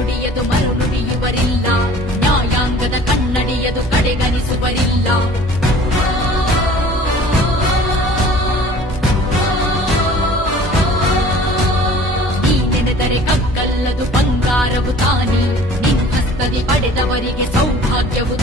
ನುಡಿಯದು ಮರು ನುಡಿಯುವರಿಲ್ಲ. ನ್ಯಾಯಾಂಗದ ಕನ್ನಡಿಯದು ಕಡೆಗಣಿಸುವರಿಲ್ಲ. ಈ ನೆನೆದರೆ ಕಕ್ಕಲ್ಲದು ಬಂಗಾರವು ತಾನೇ. ನಿನ್ನ ಹಸ್ತದಿ ಪಡೆದವರಿಗೆ ಸೌಭಾಗ್ಯವು